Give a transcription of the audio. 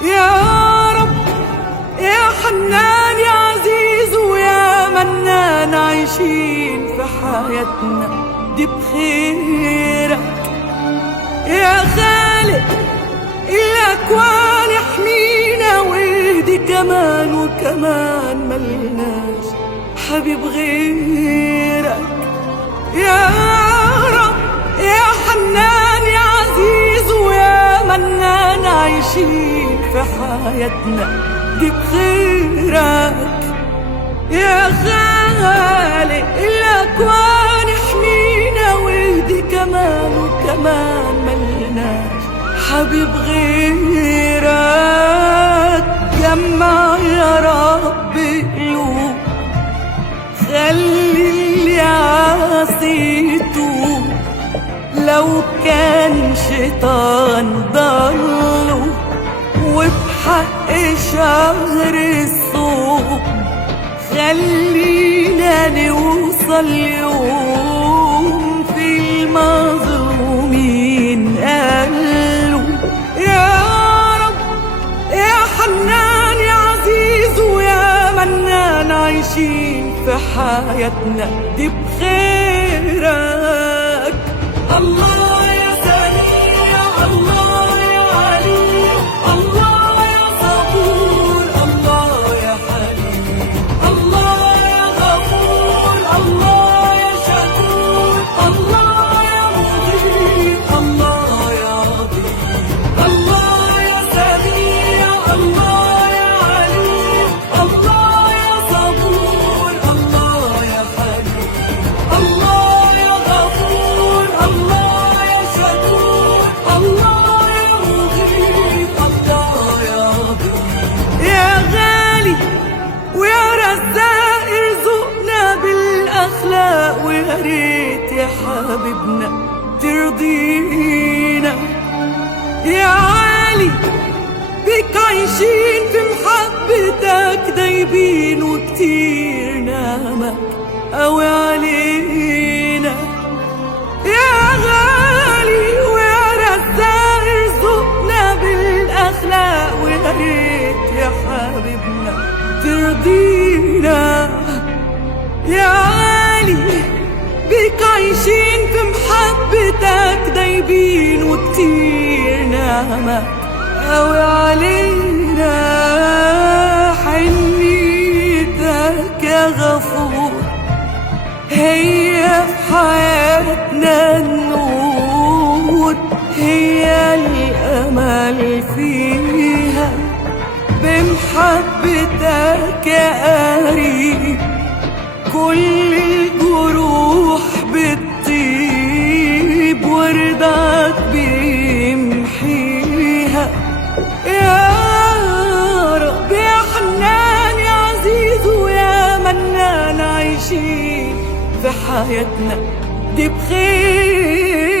يا رب يا حنان يا عزيز ويا منان، عايشين في حياتنا دي بخيرك. يا خالق الأكوان احمينا واهدي كمان وكمان، ملناش حبيب غيرك. يا رب يا حنان يا عزيز ويا منان، عايشين في حياتنا دي بخيرك. يا خالق الأكوان احمينا واهدي كمان وكمان، ملناش حبيب غيرك. جمع يا رب قلوب، خلي اللي عصيته لو كان شيطان ضله، وبحق شهر الصوم خلينا نوصل يوم في المظلومين قالوا. يا رب يا حنان يا عزيز ويا منان، عايشين في حياتنا دي بخيرك. الله يا سريع، الله يا عليم، الله يا صبور، الله يا حليم، الله يا غفور، الله يا شكور، الله يا مغيث، الله يا عظيم. الله يا سريع، الله يا عليم، الله يا صبور، الله يا حليم، الله يا غفور، الله يا شكور، الله يا مغيث، الله يا عظيم. يا غالي ويا رزاق ارزقنا بالأخلاق، ويا ريت يا حبيبنا ترضينا. يا عالي بك عايشين في محبتك دايبين، وكتير نعمك قوي علينا. يا غالي ويا رزاق ارزقنا بالأخلاق، ويا ريت يا حبيبنا ترضينا. يا عالي بك عايشين في محبتك دايبين، وكتير نعمك قوي علينا. حنيتك يا غفور هي في حياتنا النور، هي الأمل فيها. بمحبتك يا قريب كل الجروح بتطيب، ورضاك بيمحيها. يا رب يا حنان يا عزيز ويا منان، عايشين في حياتنا دي بخير.